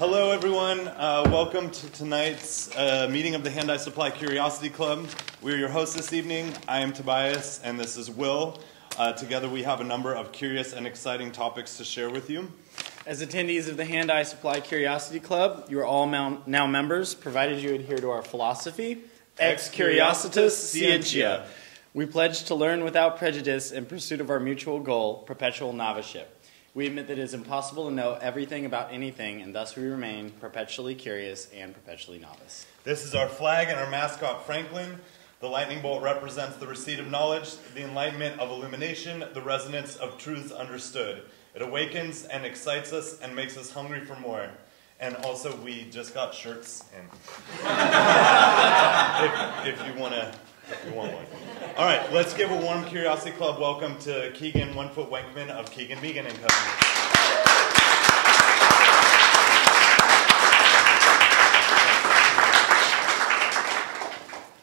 Hello, everyone. Welcome to tonight's meeting of the Hand-Eye Supply Curiosity Club. We're your hosts this evening. I am Tobias, and this is Will. Together we have a number of curious and exciting topics to share with you. As attendees of the Hand-Eye Supply Curiosity Club, you are all now members, provided you adhere to our philosophy, Ex Curiositas Scientia. We pledge to learn without prejudice in pursuit of our mutual goal, perpetual noviceship. We admit that it is impossible to know everything about anything, and thus we remain perpetually curious and perpetually novice. This is our flag and our mascot, Franklin. The lightning bolt represents the receipt of knowledge, the enlightenment of illumination, the resonance of truths understood. It awakens and excites us and makes us hungry for more. And also, we just got shirts in. if you want one. All right, let's give a warm Curiosity Club welcome to Keegan Onefoot-Wenkman of Keeganmeegan and Company.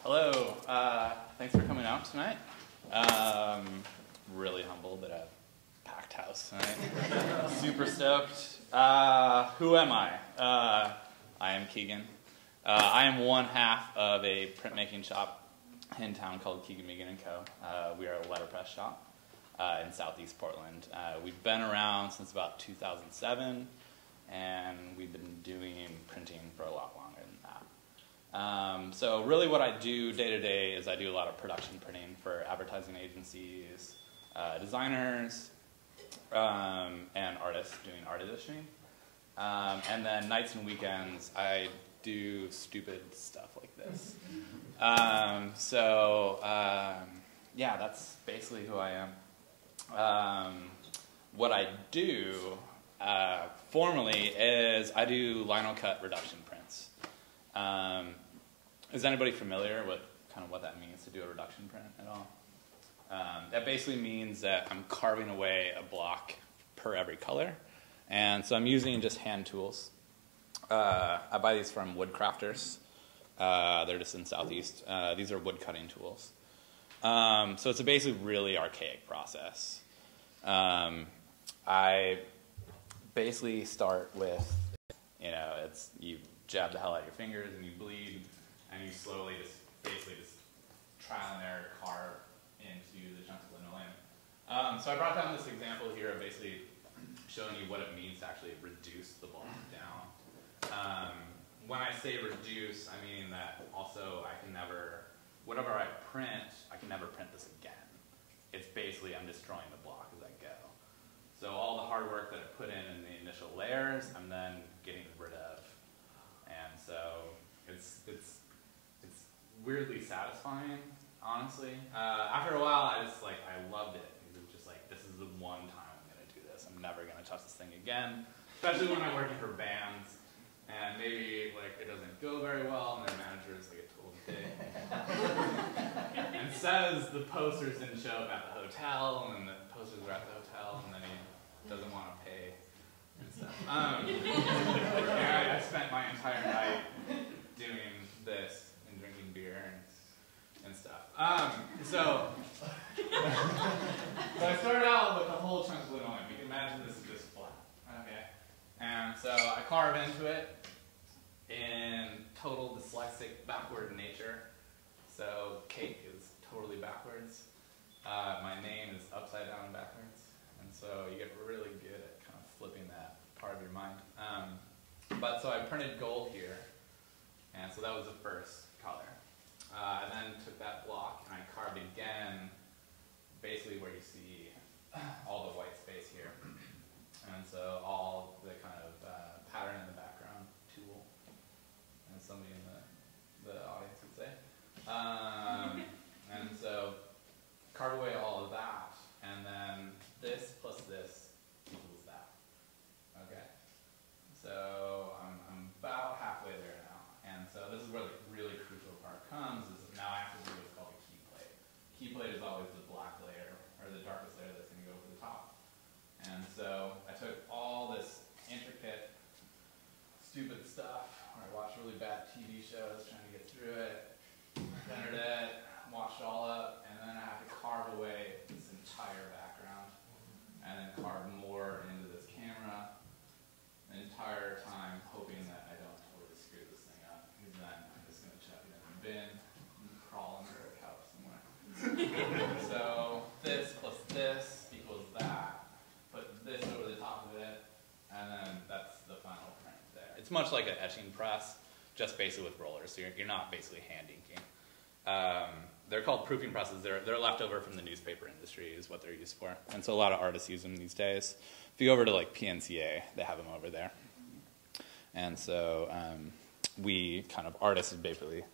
Hello, thanks for coming out tonight. Really humbled at a packed house tonight. Super stoked. Who am I? I am Keegan. I am one half of a printmaking shop in town called Keeganmeegan and Co. We are a letterpress shop in southeast Portland. We've been around since about 2007, and we've been doing printing for a lot longer than that. So really what I do day to day is I do a lot of production printing for advertising agencies, designers, and artists doing art editing. And then nights and weekends I do stupid stuff like this. Yeah, that's basically who I am. What I do formally is I do lino cut reduction prints. Is anybody familiar with kind of what that means to do a reduction print at all? That basically means that I'm carving away a block per every color. And so I'm using just hand tools. I buy these from wood crafters. They're just in Southeast. These are wood cutting tools. So it's a basically really archaic process. I basically start with, you jab the hell out of your fingers and you bleed, and you slowly just trial and error carve into the chunks of linoleum. So I brought down this example here of basically showing you what it means to actually reduce the block down. When I say reduce, I mean that also whatever I print, I can never print this again. It's basically I'm destroying the block as I go. So all the hard work that I put in the initial layers, I'm then getting rid of. And so it's weirdly satisfying, honestly. After a while, I loved it. It was just like, this is the one time I'm going to do this. I'm never going to touch this thing again, especially when I'm working for bands. And maybe it doesn't go very well, and their manager is a total dick, and says the posters didn't show up at the hotel, and the posters were at the hotel, and then he doesn't want to pay and stuff. I spent my entire night doing this and drinking beer and stuff. So I started out with a whole chunk of linoleum. You can imagine this is just flat. Okay. And so I carve into it in total dyslexic backward nature. So cake is totally backwards. My name is upside down and backwards. And so you get really good at kind of flipping that part of your mind. But so I printed gold here. And so that was the first color. I then took that block and I carved again, basically where you see all the white space here. And so all the kind of pattern in the background tool, as somebody in the audience would say. And so carve away all of that, and then this plus this equals that. Okay. So I'm about halfway there now. And so this is where the really crucial part comes, is now I have to do what's called a key plate. Key plate is always the black layer, or the darkest layer that's going to go over the top. And so I took all this intricate, stupid stuff, where I watch really bad TV It's much like an etching press, just basically with rollers. So you're not basically hand inking. They're called proofing presses. They're left over from the newspaper industry is what they're used for. And so a lot of artists use them these days. If you go over to like PNCA, they have them over there. And so we kind of, artists basically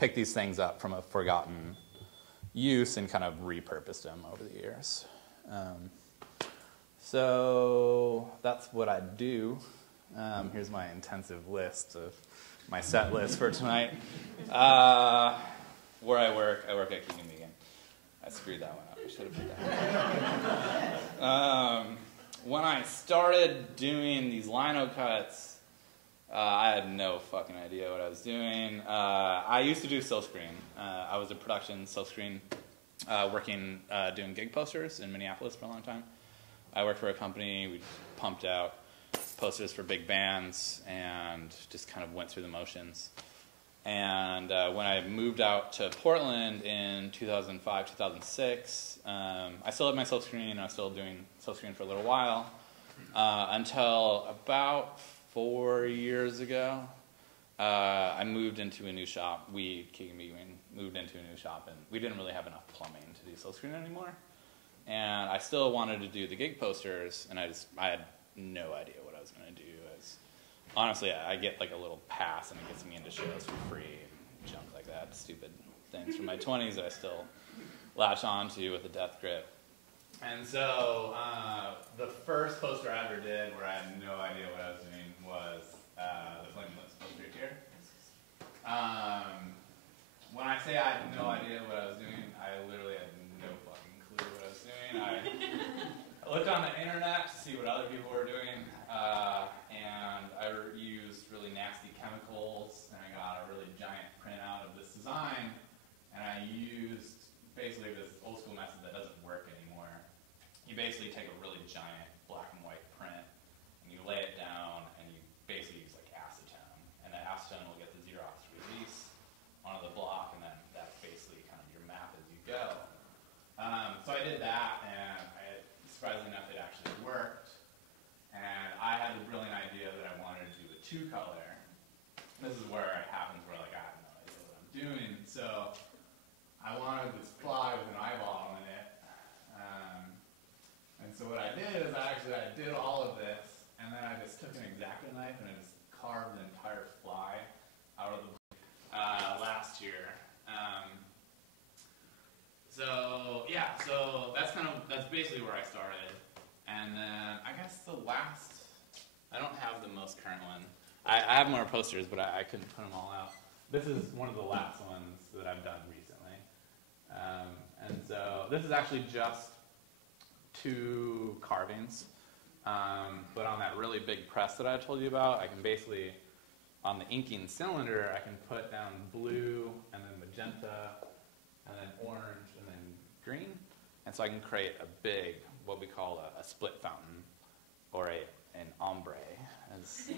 pick these things up from a forgotten use and kind of repurposed them over the years. So that's what I do. Here's my intensive list of my set list for tonight. Where I work at Keeganmeegan. I screwed that one up. I should have put that one. When I started doing these lino cuts, I had no fucking idea what I was doing. I used to do silkscreen. I was a production silkscreen working, doing gig posters in Minneapolis for a long time. I worked for a company. We pumped out posters for big bands and just kind of went through the motions. And when I moved out to Portland in 2005, 2006, I still had my silkscreen. I was still doing silkscreen for a little while until about 4 years ago. I moved into a new shop. We, Keeganmeegan, moved into a new shop, and we didn't really have enough plumbing to do silkscreen anymore. And I still wanted to do the gig posters, and I had no idea what I was going to do. Honestly, I get like a little pass, and it gets me into shows for free and junk like that. Stupid things from my 20s that I still latch on to with a death grip. And so the first poster I ever did where I had no idea what I was doing was the Flame Lips poster here. When I say I had no idea what I was doing, I literally had no fucking clue what I was doing. I looked on the internet to see what other people were doing, and I used really nasty chemicals, and I got a really giant printout of this design, and I used basically this old school method that doesn't work anymore. You basically take a really giant black and white print, and you lay it down, and you basically use like acetone, and that acetone will get the Xerox release onto the block, and then that's basically kind of your map as you go. So I did that, and surprisingly enough, it actually worked. And I had the brilliant idea that I wanted to do a 2-color. This is where it happens where like I have no idea what I'm doing. So I wanted this fly with an eyeball in it. And so what I did is I did all of this, and then I just took an X-Acto knife and I just carved the entire fly out of the last year. So yeah, so that's basically where I started. And then I guess I don't have the most current one. I have more posters, but I couldn't put them all out. This is one of the last ones that I've done recently. And so this is actually just 2 carvings. But on that really big press that I told you about, I can basically, on the inking cylinder, I can put down blue and then magenta and then orange and then green. And so I can create a big, what we call a split fountain, or an ombre, as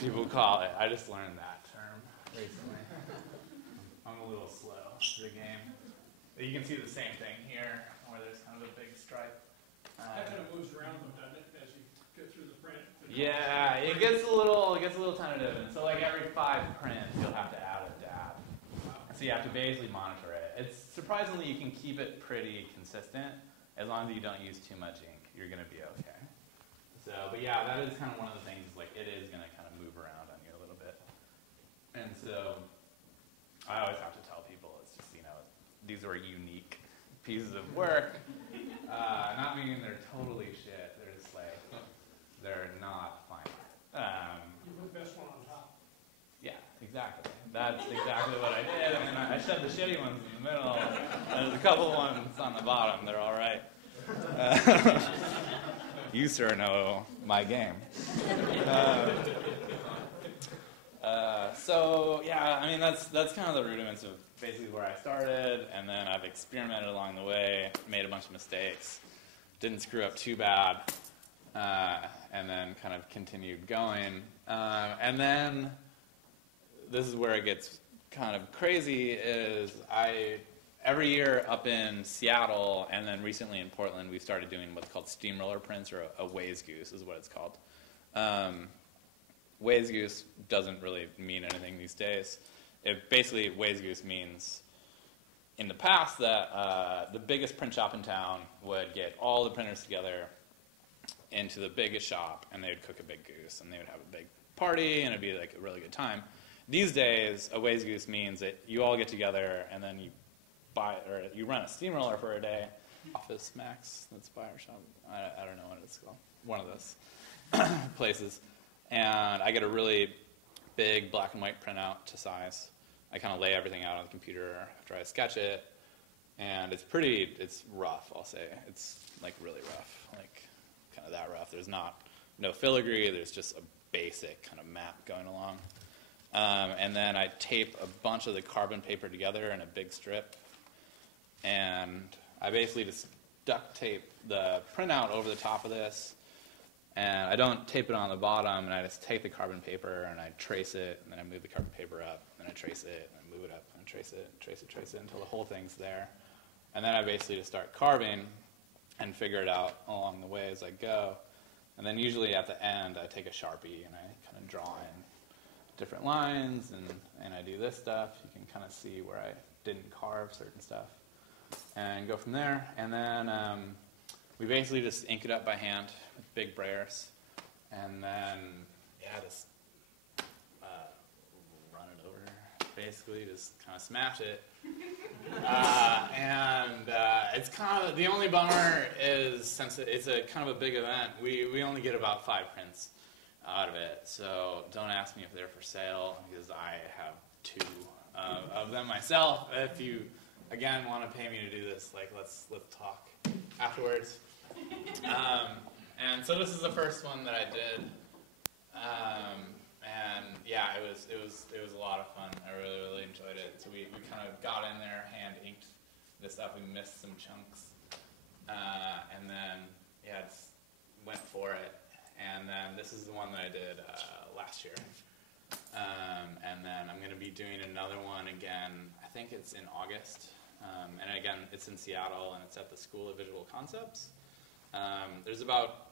people call it. I just learned that term recently. I'm a little slow to the game. You can see the same thing here, where there's kind of a big stripe. That kind of moves around though, doesn't it, as you go through the print? Yeah, it gets a little tentative, and so like every 5 prints, you'll have to add a dab. So you have to basically monitor it. It's surprisingly, you can keep it pretty consistent as long as you don't use too much ink. You're going to be okay. So, but yeah, that is kind of one of the things, like it is going to kind of move around on you a little bit. And so I always have to tell people, it's just, these are unique pieces of work. Not meaning they're totally shit. They're just like, they're not fine art. You put the best one on top. Yeah, exactly. That's exactly what I did. And then I shoved the shitty ones in the middle. And there's a couple ones on the bottom. They're all right. You, sir, know my game. So, yeah, I mean, that's kind of the rudiments of basically where I started. And then I've experimented along the way, made a bunch of mistakes, didn't screw up too bad, and then kind of continued going. And then this is where it gets kind of crazy is every year up in Seattle and then recently in Portland, we've started doing what's called steamroller prints, or a waze goose is what it's called. Waze Goose doesn't really mean anything these days. Basically, Waze Goose means in the past that the biggest print shop in town would get all the printers together into the biggest shop, and they would cook a big goose, and they would have a big party, and it'd be like a really good time. These days, a Waze Goose means that you all get together, and then you you run a steamroller for a day. Office Max, that's buy or shop. I don't know what it's called. One of those places. And I get a really big black and white printout to size. I kind of lay everything out on the computer after I sketch it. And it's rough, I'll say. It's like really rough, like kind of that rough. There's no filigree, there's just a basic kind of map going along. And then I tape a bunch of the carbon paper together in a big strip. And I basically just duct tape the printout over the top of this, and I don't tape it on the bottom, and I just take the carbon paper and I trace it, and then I move the carbon paper up, and I trace it, and I move it up, and I trace it until the whole thing's there. And then I basically just start carving and figure it out along the way as I go. And then usually at the end I take a Sharpie and I kind of draw in different lines, and I do this stuff. You can kind of see where I didn't carve certain stuff. And go from there, and then we basically just ink it up by hand with big brayers, and then just run it over, basically just kind of smash it. It's kind of the only bummer is since it's a kind of a big event, we only get about 5 prints out of it. So don't ask me if they're for sale because I have 2 of them myself. If you again want to pay me to do this, like let's talk afterwards. And so this is the first one that I did, and yeah, it was a lot of fun. I really enjoyed it. So we kind of got in there, hand inked this up. We missed some chunks, and then just went for it. And then this is the one that I did last year. And then I'm going to be doing another one again. I think it's in August. And again, it's in Seattle, and it's at the School of Visual Concepts. There's about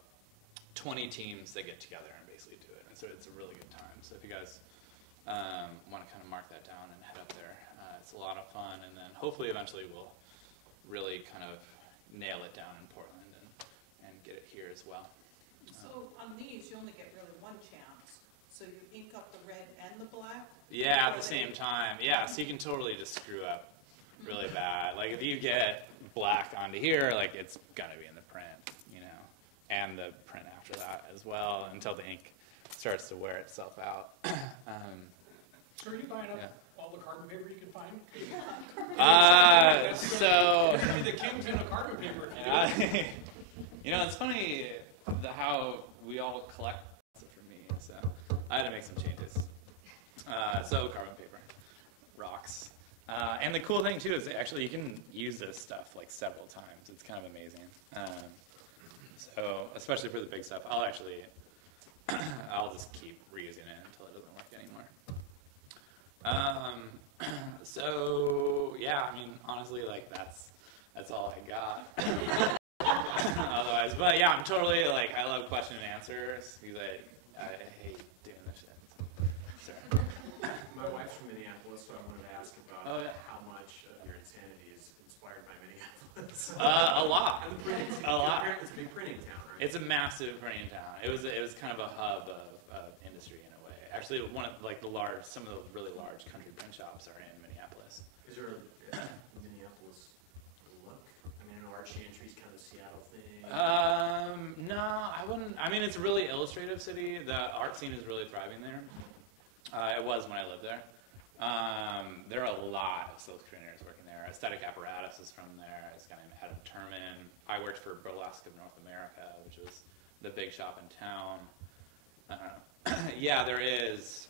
20 teams that get together and basically do it, and so it's a really good time. So if you guys want to kind of mark that down and head up there, it's a lot of fun, and then hopefully eventually we'll really kind of nail it down in Portland and get it here as well. So on these, you only get really one chance. So you ink up the red and the black? Yeah, at the same time. Yeah, so you can totally just screw up really bad. Like if you get black onto here, like it's gonna be in the print, and the print after that as well, until the ink starts to wear itself out. So are you buying up all the carbon paper you can find? So You're gonna be the kingpin of carbon paper if you do it. It's funny how we all collect stuff for me, so I had to make some changes. So carbon paper, rocks. And the cool thing too is actually you can use this stuff like several times. It's kind of amazing. So especially for the big stuff, I'll just keep reusing it until it doesn't work anymore. So yeah, I mean honestly, like that's all I got. Otherwise, but yeah, I'm totally like I love question and answers because I hate doing this shit. Sorry. My wife's from Minneapolis, so I wanted to ask about how much of your insanity is inspired by Minneapolis. A lot. And the printing. A lot. It's a big printing town, right? It's a massive printing town. It was kind of a hub of industry in a way. Actually, one of some of the really large country print shops are in Minneapolis. Is there a Minneapolis look? I mean, I know Archie Entry's kind of a Seattle thing. No, I wouldn't. I mean, it's a really illustrative city. The art scene is really thriving there. It was when I lived there. There are a lot of silk screeners working there. Aesthetic Apparatus is from there. This guy named Adam Turman. I worked for Burlesque of North America, which was the big shop in town. Yeah, there is.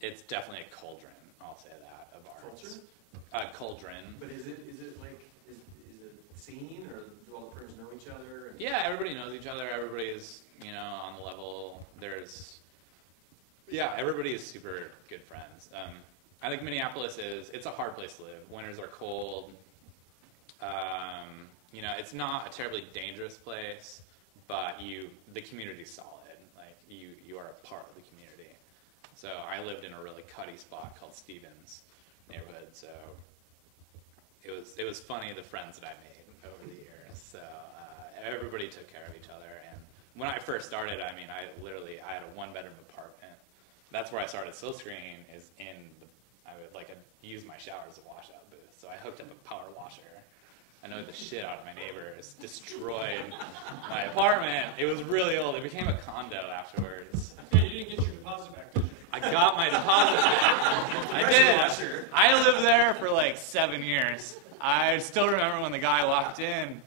It's definitely a cauldron. I'll say that of arts. Culture? Cauldron. But is it like is it scene, or do all the printers know each other? Yeah, everybody knows each other. Everybody's on the level. Everybody is super good friends. I think Minneapolis it's a hard place to live. Winters are cold. It's not a terribly dangerous place, but the community's solid. Like you you are a part of the community. So I lived in a really cutty spot called Stevens neighborhood. So it was funny the friends that I made over the years. So everybody took care of each other. And when I first started, I mean, I had a 1-bedroom apartment. That's where I started Silkscreen, is I would use my shower as a washout booth. So I hooked up a power washer. I know the shit out of my neighbors, destroyed my apartment. It was really old. It became a condo afterwards. Yeah, you didn't get your deposit back, did you? I got my deposit back. I did. I lived there for like 7 years. I still remember when the guy walked in,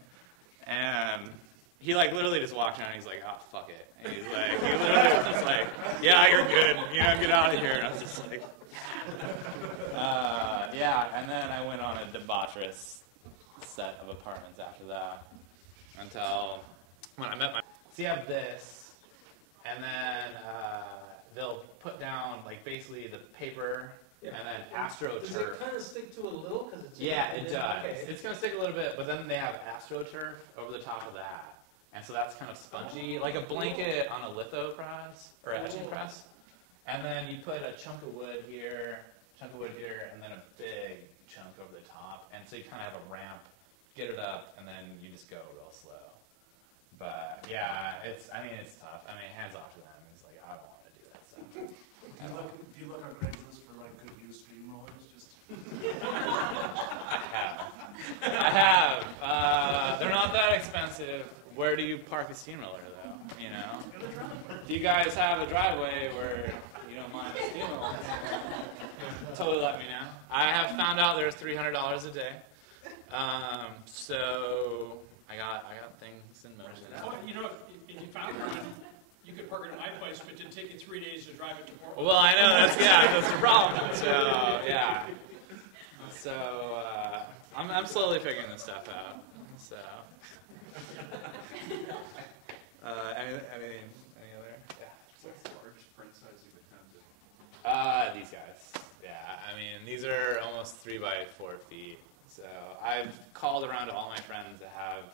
and he literally just walked around and he's like, oh, fuck it. And he literally was just like, yeah, you're good. Get out of here. And I was just like, yeah. And then I went on a debaucherous set of apartments after that until when I met my... So you have this, and then they'll put down basically the paper, and then AstroTurf. Does it kind of stick to a little? Yeah, it does. Okay. It's going to stick a little bit, but then they have AstroTurf over the top of that. And so that's kind of spongy, like a blanket on a litho press or etching press. And then you put a chunk of wood here, and then a big chunk over the top. And so you kind of have a ramp, get it up, and then you just go real slow. But yeah, it's tough. Hands off to them. It's like, I don't want to do that stuff. Do you look on Craigslist for good used stream rollers? I have. They're not that expensive. Where do you park a steamroller, though? If you guys have a driveway where you don't mind a steamroller, totally let me know. I have found out there's $300 a day. So I got things in motion. Well, if you found one, you could park it at my place, but it'd take you 3 days to drive it to Portland. Well, I know, that's the problem. So, yeah. So, I'm slowly figuring this stuff out. So, any other? Yeah. What's the large print size you've attempted? These guys. Yeah, these are almost 3 by 4 feet. So I've called around to all my friends that have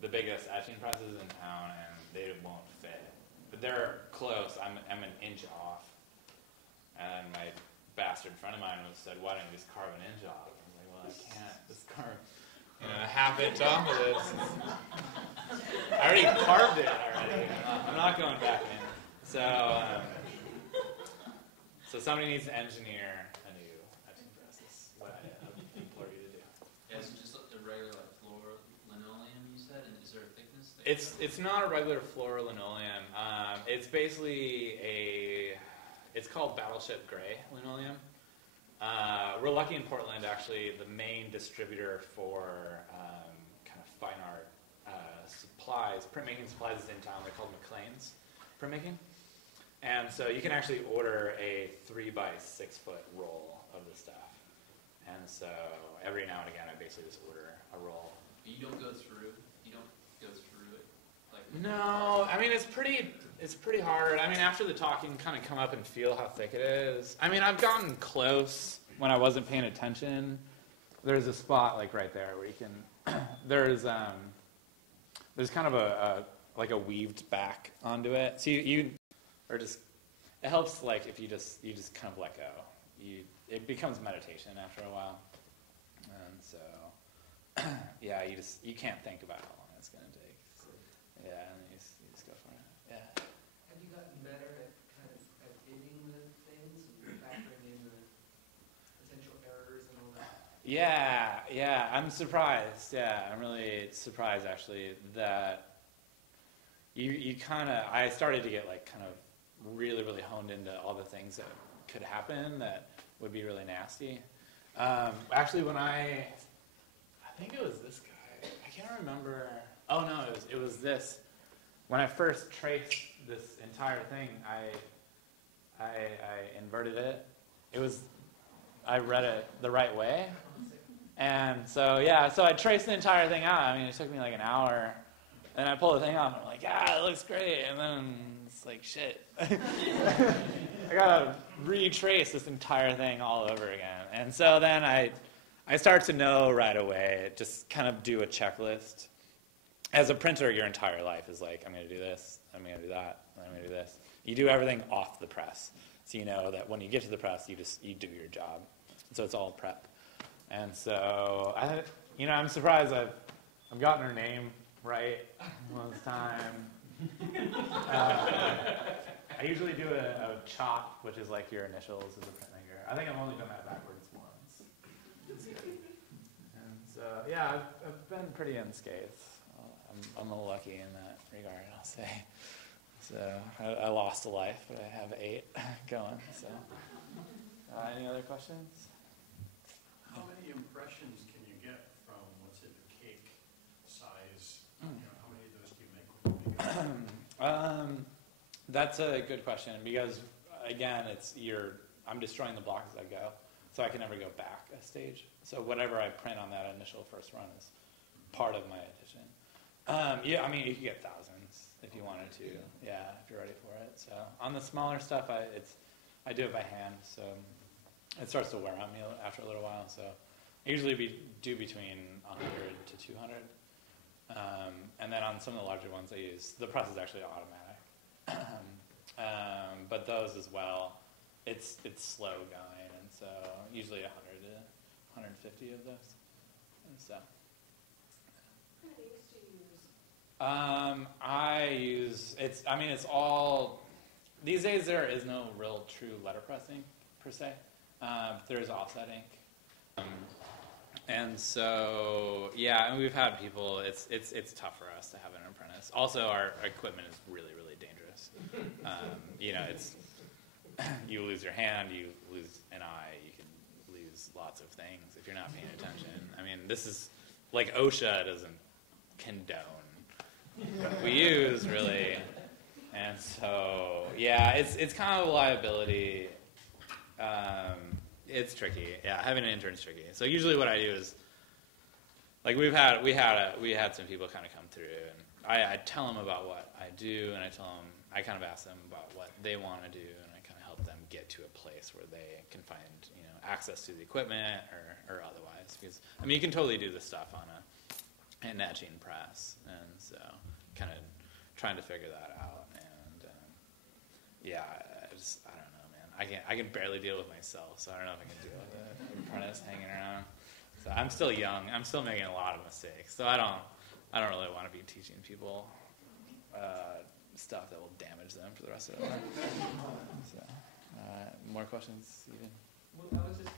the biggest etching presses in town, and they won't fit. But they're close. I'm an inch off. And my bastard friend of mine said, why don't you just carve an inch off? I was like, well, I can't just carve a half inch off of this. I already carved it already. I'm not going back in. So somebody needs to engineer a new etching press. That's what I implore you to do. Yeah, so just a regular floor linoleum, you said, and is there a thickness there? It's not a regular floor linoleum. It's basically it's called Battleship Gray linoleum. We're lucky in Portland, actually, the main distributor for kind of fine art supplies, printmaking supplies is in town. They're called McLean's Printmaking. And so you can actually order a 3 by 6 foot roll of the stuff. And so every now and again, I basically just order a roll. But you don't go through it? No, it's pretty hard. After the talk, you can kind of come up and feel how thick it is. I've gotten close when I wasn't paying attention. There's a spot right there where you can, there's kind of a weaved back onto it. So it helps if you just kind of let go. It becomes meditation after a while. And so, yeah, you can't think about how long it's going to take. So, yeah, and you just go for it. Yeah. Have you gotten better at dating the things and factoring in the potential errors and all that? Yeah, I'm surprised. Yeah, I'm really surprised actually that you kind of, I started to get kind of really, really honed into all the things that could happen that would be really nasty. Actually, when I think it was this guy. I can't remember. Oh no, it was this. When I first traced this entire thing, I inverted it. I read it the right way, and so I traced the entire thing out. It took me an hour, and I pulled the thing off, and I'm like, it looks great, and then it's like shit. I gotta retrace this entire thing all over again, and so then I start to know right away. Just kind of do a checklist. As a printer, your entire life is I'm going to do this, I'm going to do that, I'm going to do this. You do everything off the press. So you know that when you get to the press, you do your job. So it's all prep. And so, I'm surprised I've gotten her name right most of the time. I usually do a chop, which is like your initials as a printmaker. I think I've only done that backwards once. And so, yeah, I've been pretty unscathed. I'm a little lucky in that regard, I'll say. So I lost a life, but I have 8 going. So, any other questions? How many impressions can you get from, let's say, the cake size? How many of those do you make when you make it? That's a good question because, again, I'm destroying the blocks as I go, so I can never go back a stage. So whatever I print on that initial first run is part of my edition. You could get thousands if you wanted to. Yeah, if you're ready for it. So on the smaller stuff, I do it by hand, so it starts to wear on me after a little while. So I usually do between 100 to 200, and then on some of the larger ones, the press is actually automatic. But those as well, it's slow going, and so usually 100 to 150 of those. And so. What kind of inks do you use? It's all, these days there is no real true letterpressing per se. There is offset ink. And so, yeah, and we've had people, it's tough for us to have an apprentice. Also, our equipment is really, really dangerous. You lose your hand, you lose an eye, you can lose lots of things if you're not paying attention. I mean, this is, like OSHA doesn't condone what we use, really. And so, yeah, it's kind of a liability. It's tricky. Yeah, having an intern is tricky. So usually what I do is, like we had some people kind of come through, and I tell them about what I do, and I kind of ask them about what they want to do, and I kind of help them get to a place where they can find access to the equipment or otherwise. Because you can totally do this stuff on an etching press, and so kind of trying to figure that out. And yeah, I don't know, man. I can barely deal with myself, so I don't know if I can deal with an apprentice hanging around. So I'm still young. I'm still making a lot of mistakes. So I don't really want to be teaching people stuff that will damage them for the rest of their life. So, more questions, Keegan? Well, I was just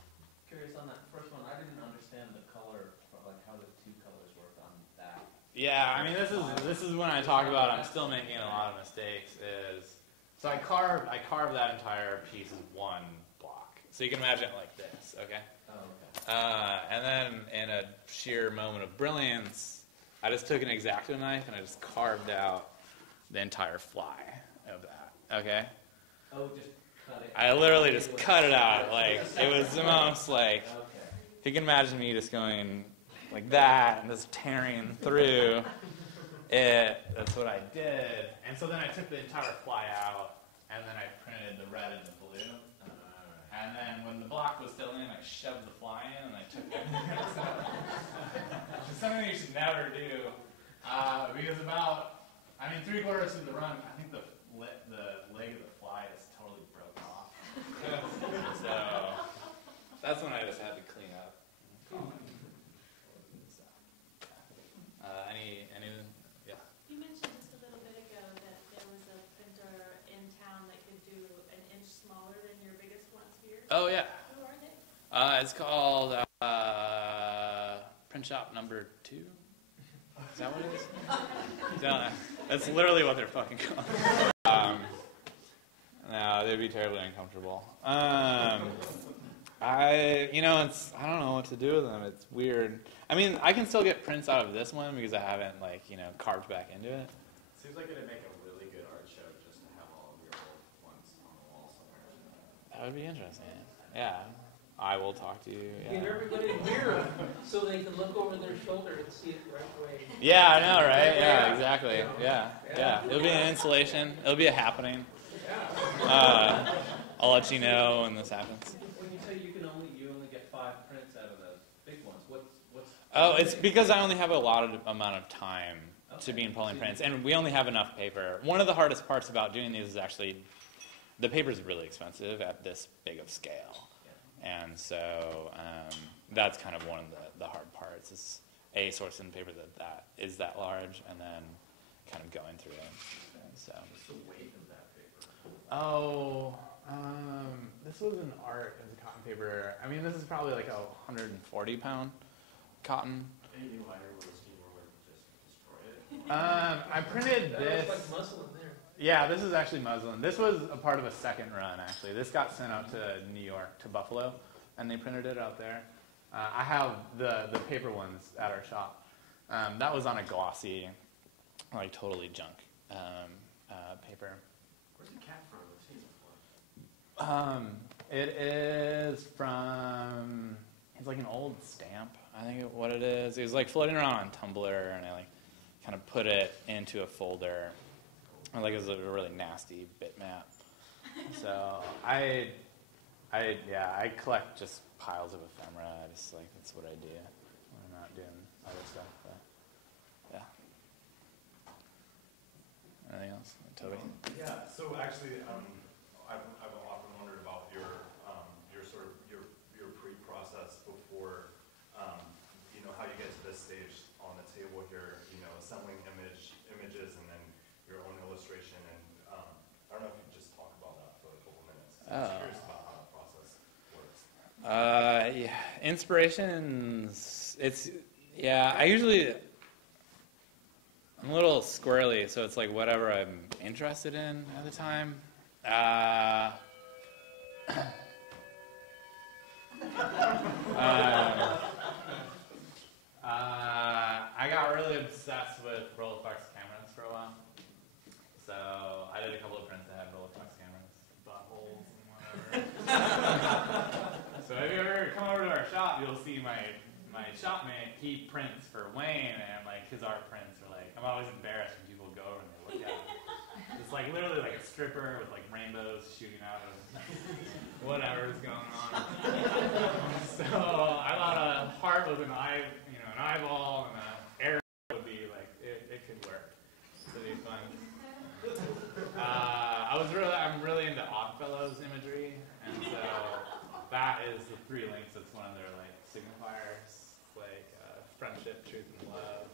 curious on that first one. I didn't understand the color, like how the 2 colors work on that. Yeah, this is when I talk about I'm still making a lot of mistakes. So I carved that entire piece as one block. So you can imagine it like this, okay? Oh, okay. And then in a sheer moment of brilliance, I just took an X-Acto knife and I just carved out the entire fly of that, okay? Oh, just cut it. I literally just cut it out. Like, it was almost like, if you can imagine me just going like that and just tearing through it, that's what I did. And so then I took the entire fly out, and then I printed the red and the blue. And then when the block was still in, I shoved the fly in, and I took everything else out. Which is something you should never do. Because about, 3/4 through the run, I think the leg of the fly just totally broke off. So that's when I just had to clean up. Yeah. You mentioned just a little bit ago that there was a printer in town that could do an inch smaller than your biggest ones here. Oh, yeah. Who are they? It's called Print Shop number 2. Is that what it is? That's literally what they're fucking called. No, they'd be terribly uncomfortable. I don't know what to do with them. It's weird. I can still get prints out of this one because I haven't, carved back into it. Seems like it'd make a really good art show just to have all of your old ones on the wall somewhere. That would be interesting. Yeah. I will talk to you. Yeah. Get everybody here so they can look over their shoulder and see it the right way. Yeah, I know, right? Yeah, exactly. Yeah. It'll be an installation. It'll be a happening. I'll let you know when this happens. When you say you only get 5 prints out of the big ones, what's Oh, it's because I only have a lot of amount of time to being pulling prints, and we only have enough paper. One of the hardest parts about doing these is actually the paper is really expensive at this big of scale, and so that's kind of one of the hard parts is sourcing paper that is that large, and then kind of going through it. So. What's the weight of that paper? Oh, this was an art as a cotton paper. I mean, this is probably like a 140-pound cotton. Anything lighter will steam or just destroy it? I printed That this. looks like muslin there. Yeah, this is actually muslin. This was a part of a second run, actually. This got sent out to New York, to Buffalo, and they printed it out there. I have the paper ones at our shop. That was on a glossy, like totally junk paper. Where's the cat from? I've seen it before. It is from, it's like an old stamp, I think what it is. It was like floating around on Tumblr, and I like kind of put it into a folder. And like it was a really nasty bitmap. So I collect just piles of ephemera. I just like, that's what I do when I'm not doing other stuff. But yeah. Anything else, Toby? Yeah. So actually, I've often wondered about your sort of your pre-process before, how you get to this stage on the table here. Assembling images, and then your own illustration. And I don't know if you could just talk about that for a couple minutes. I'm just curious about how that process works. Yeah, inspirations. I'm a little squirrely, so it's like whatever I'm interested in at the time. I got really obsessed with Rolleiflex cameras for a while. So I did a couple of prints that had Rolleiflex cameras, buttholes and whatever. So if you ever come over to our shop, you'll see my shopmate. He prints for Wayne, and like his art prints are like, I'm always embarrassed when people go over and they look at it. It's like literally like a stripper with like rainbows shooting out of whatever's going on. So I thought a heart was an eyeball, and an arrow would be like it could work. It'd be fun. I'm really into Oddfellows imagery, and so that is the 3 links. That's one of their like signifiers, like friendship, truth, and love.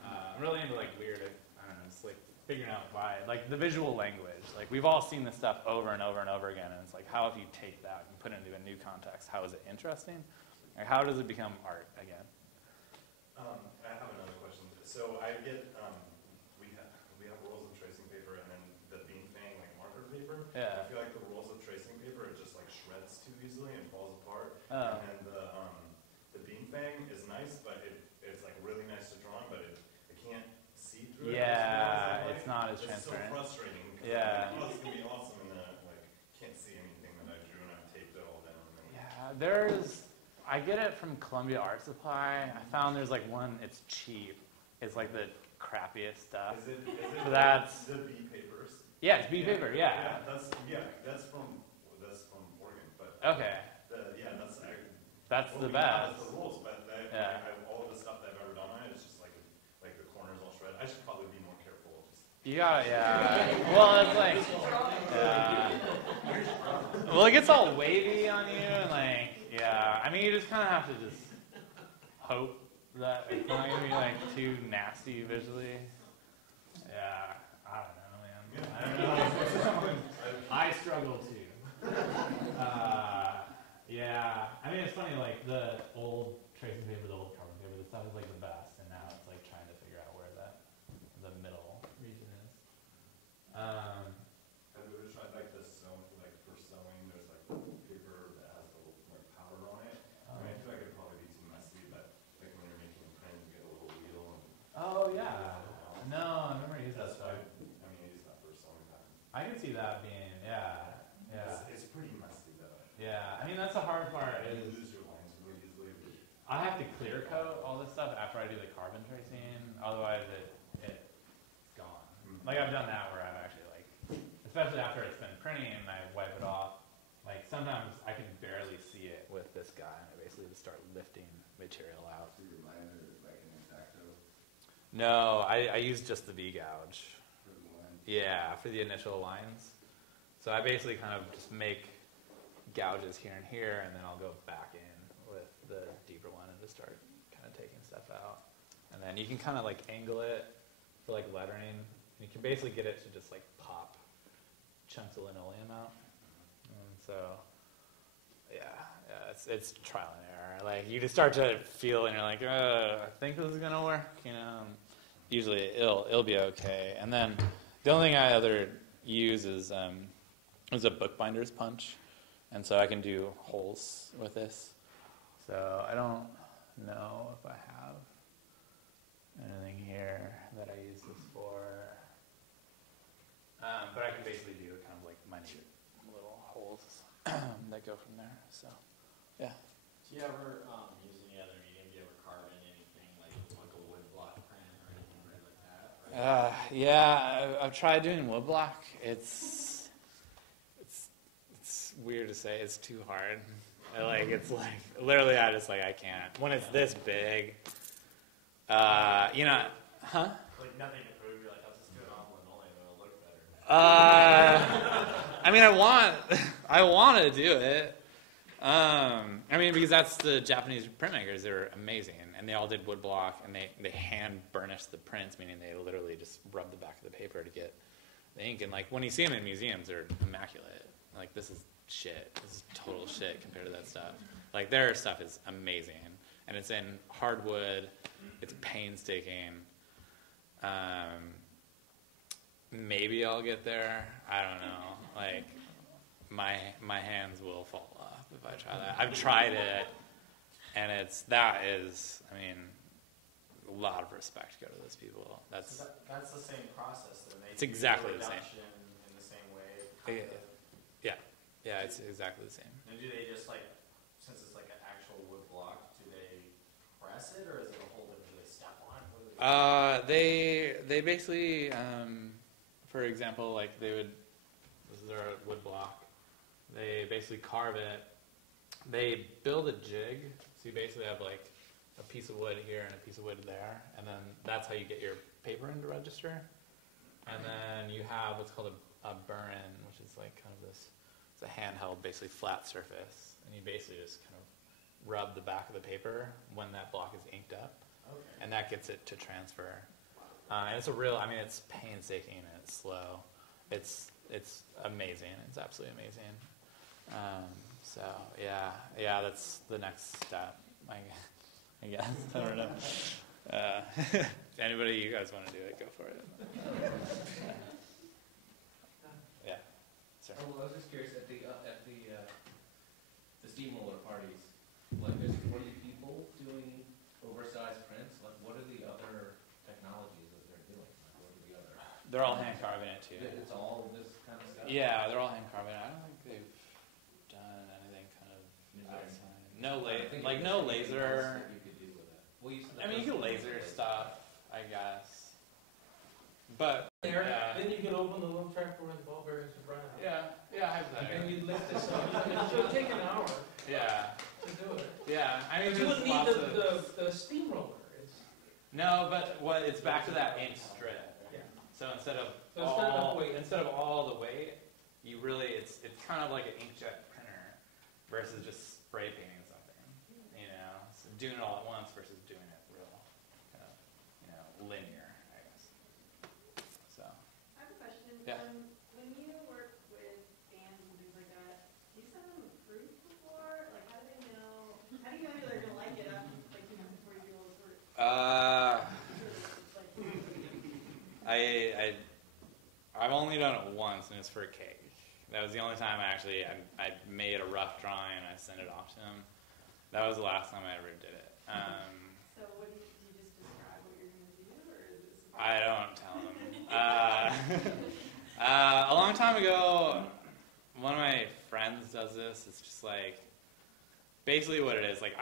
I'm really into like weird. I don't know, just like figuring out why, like the visual language. Like we've all seen this stuff over and over and over again, and it's like, how if you take that and put it into a new context, how is it interesting? Like, how does it become art again? I have another question. So I get we have rolls of tracing paper, and then the bean fang like marker paper. Yeah. I feel like the rolls of tracing paper it just like shreds too easily and falls apart. Oh. And then the bean fang is nice, but it's like really nice to draw on, but it can't see through it. Yeah, it's not as It's so transparent. frustrating. Yeah. It's gonna be awesome, and then like can't see anything that I drew, and I've taped it all down. And Yeah, I get it from Columbia Art Supply. I found there's like one, it's cheap. It's like the crappiest stuff. Is it So that's the bee papers? Yeah, it's bee paper, yeah. That's from Oregon, but Okay. That's the best. The rules, but all of the stuff that I've ever done on it is just like the corners all shredded. I should probably be more careful. You got it, yeah. Well, it's like, yeah. Well, it gets all wavy on you, and like, yeah. I mean, you just kind of have to just hope that it's not gonna be like too nasty visually. Yeah, I don't know, man. I don't know. I struggle too. Yeah, I mean, it's funny, like the old tracing paper, the old carbon paper, the stuff is like the best, and now it's like trying to figure out where the middle region is. Have you ever tried like the sewing, like for sewing? There's like paper that has the like powder on it. I mean, I feel like it'd probably be too messy, but like when you're making a print, you get a little wheel. Oh yeah. No, I remember using that stuff. I use that for sewing time. I can see that being, yeah. It's pretty messy though. Yeah, I mean that's the hard part You is lose your lines really easily. I have to clear coat all this stuff after I do the carbon tracing, otherwise it's gone. Like I've done that where I've actually like, especially after it's been printing and I wipe it off, like sometimes I can barely see it with this guy and I basically just start lifting material out. So your lines are like an X-Acto? No, I use just the V-gouge. Yeah, for the initial lines. So I basically kind of just make gouges here and here, and then I'll go back in with the deeper one and just start kind of taking stuff out. And then you can kind of like angle it for like lettering. And you can basically get it to just like pop chunks of linoleum out. And so, yeah, it's trial and error. Like you just start to feel, and you're like, I think this is gonna work. You know, usually it'll be okay. And then the only thing I use is a bookbinder's punch, and so I can do holes with this. So I don't know if I have anything here that I use this for, but I can basically do kind of like minute little holes that go from there. So, yeah. Do you ever use any other medium? Do you ever carve in anything like a wood block print or anything like that? Yeah, I've tried doing woodblock. It's weird to say. It's too hard. It's like literally I can't. When it's this big, you know, huh? Like nothing to prove. You're like, I'll just do it on linoleum and it'll look better. I mean, I want to do it. I mean, because that's the Japanese printmakers. They're amazing, and they all did woodblock, and they hand burnished the prints, meaning they literally just rub the back of the paper to get the ink. And like when you see them in museums, they're immaculate. Like this is shit. This is total shit compared to that stuff. Like their stuff is amazing, and it's in hardwood. It's painstaking. Maybe I'll get there. I don't know. Like my hands will fall off if I try that. I've tried it, and I mean, a lot of respect go to those people. That's the same process. Then it's exactly the same. In the same way. Yeah, it's exactly the same. And do they just since it's like an actual wood block, do they press it, or is it a whole different? Do they step on it? They basically, for example, like this is their wood block. They basically carve it. They build a jig, so you basically have like a piece of wood here and a piece of wood there, and then that's how you get your paper into register. And then you have what's called a burn, which is like kind of this. It's a handheld, basically flat surface, and you basically just kind of rub the back of the paper when that block is inked up, and that gets it to transfer. And it's it's painstaking and it's slow. It's amazing. It's absolutely amazing. So yeah, that's the next step. I guess I don't know. If anybody you guys want to do it, go for it. Yeah. Sorry. Well, I was just curious at the steamroller parties. Like, there's 40 people doing oversized prints. Like, what are the other technologies that they're doing? Like, what are the other? They're all hand carving it too. It's all this kind of stuff. Yeah, they're all hand carving. I don't think they've done anything kind of outside. No laser. You could do with it. Well, you can laser stuff, I guess. But Then you can open the little trapper where the ball bearings are running. yeah, hypothetically. And you lift this up. It would take an hour Yeah, to do it. yeah. I mean, But you there's wouldn't need lots of the steamroller. no, but it's back to that ink strip. Yeah. So instead of So it's not enough weight. instead of all the weight, you really it's kind of like an inkjet printer versus just spray painting something. You know, so doing it all at once versus doing it real kind of linear, I guess. So I have a question. Yeah. When you work with bands and things like that, do you send them a proof before? Like, how do you know they're gonna like it before you do all this work? I've only done it once, and it's for a cake. That was the only time I made a rough drawing and I sent it off to him. That was the last time I ever did it. So what do you just describe what you're gonna do, or is it? I don't tell him. A long time ago, one of my friends does this. It's just like basically what it is. Like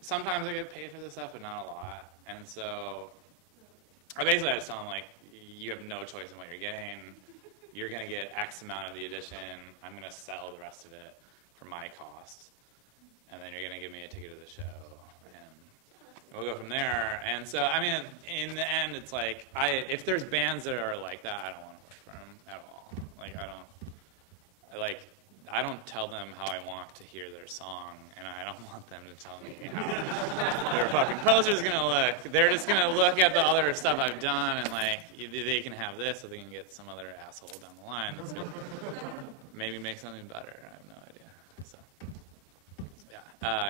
sometimes I get paid for this stuff, but not a lot. And so I just tell him like, you have no choice in what you're getting. You're gonna get X amount of the edition. I'm gonna sell the rest of it for my cost, and then you're gonna give me a ticket to the show. And we'll go from there. And so, I mean, in the end, it's like, if there's bands that are like that, I don't want to work for them at all. Like, I don't tell them how I want to hear their song, and I don't want them to tell me how their fucking poster's gonna look. They're just gonna look at the other stuff I've done, and like, they can have this, or they can get some other asshole down the line that's gonna maybe make something better. I have no idea. So,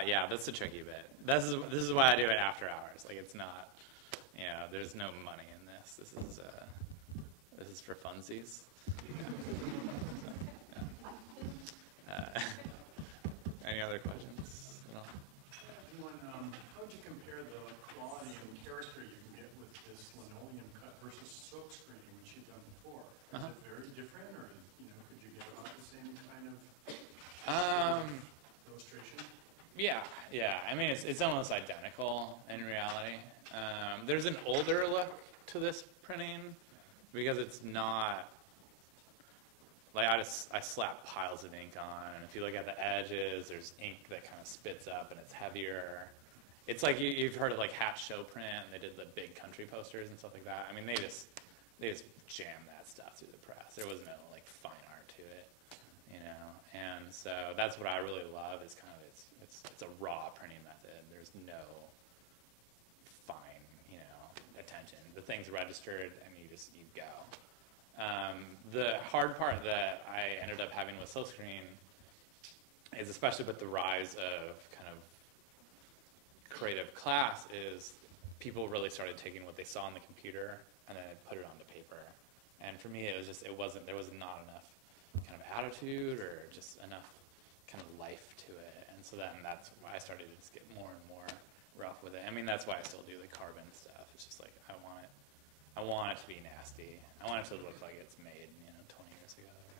yeah, that's the tricky bit. This is why I do it after hours. Like, it's not, there's no money in this. This is for funsies. Yeah. Any other questions? No? How would you compare the quality and character you can get with this linoleum cut versus silk screening, which you've done before? Is it very different, or could you get about the same kind of illustration? Yeah. I mean, it's almost identical in reality. There's an older look to this printing because it's not. Like, I slap piles of ink on, and if you look at the edges, there's ink that kind of spits up, and it's heavier. It's like you've heard of like Hat Show Print, and they did the big country posters and stuff like that. I mean, they just jammed that stuff through the press. There was no like fine art to it, And so that's what I really love is kind of it's a raw printing method. There's no fine attention. The thing's registered, and you go. The hard part that I ended up having with silkscreen is, especially with the rise of kind of creative class, is people really started taking what they saw on the computer and then put it onto paper. And for me, there was not enough kind of attitude or just enough kind of life to it. And so then that's why I started to just get more and more rough with it. I mean, that's why I still do the carbon stuff. It's just like, I want it to be nasty. I want it to look like it's made, 20 years ago or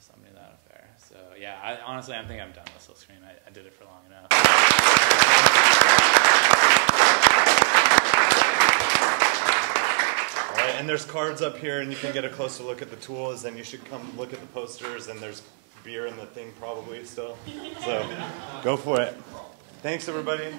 something to that affair. So yeah, honestly, I think I'm done with silkscreen. I did it for long enough. All right, and there's cards up here, and you can get a closer look at the tools, and you should come look at the posters, and there's beer in the thing probably still. So go for it. Thanks, everybody.